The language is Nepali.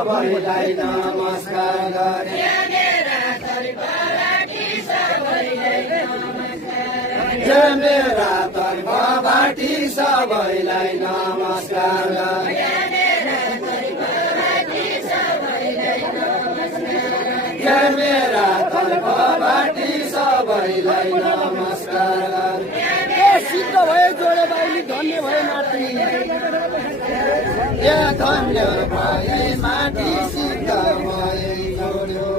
सबैलाई नमस्कार गरे मेरा तर्फबाट सबैलाई नमस्कार गरे मेरा तर्फबाट सबैलाई नमस्कार गरे सिद्ध भयो जोडे बाइली धन्य भयो माटी धन्य भए माटी सिद्ध भए जोड्यो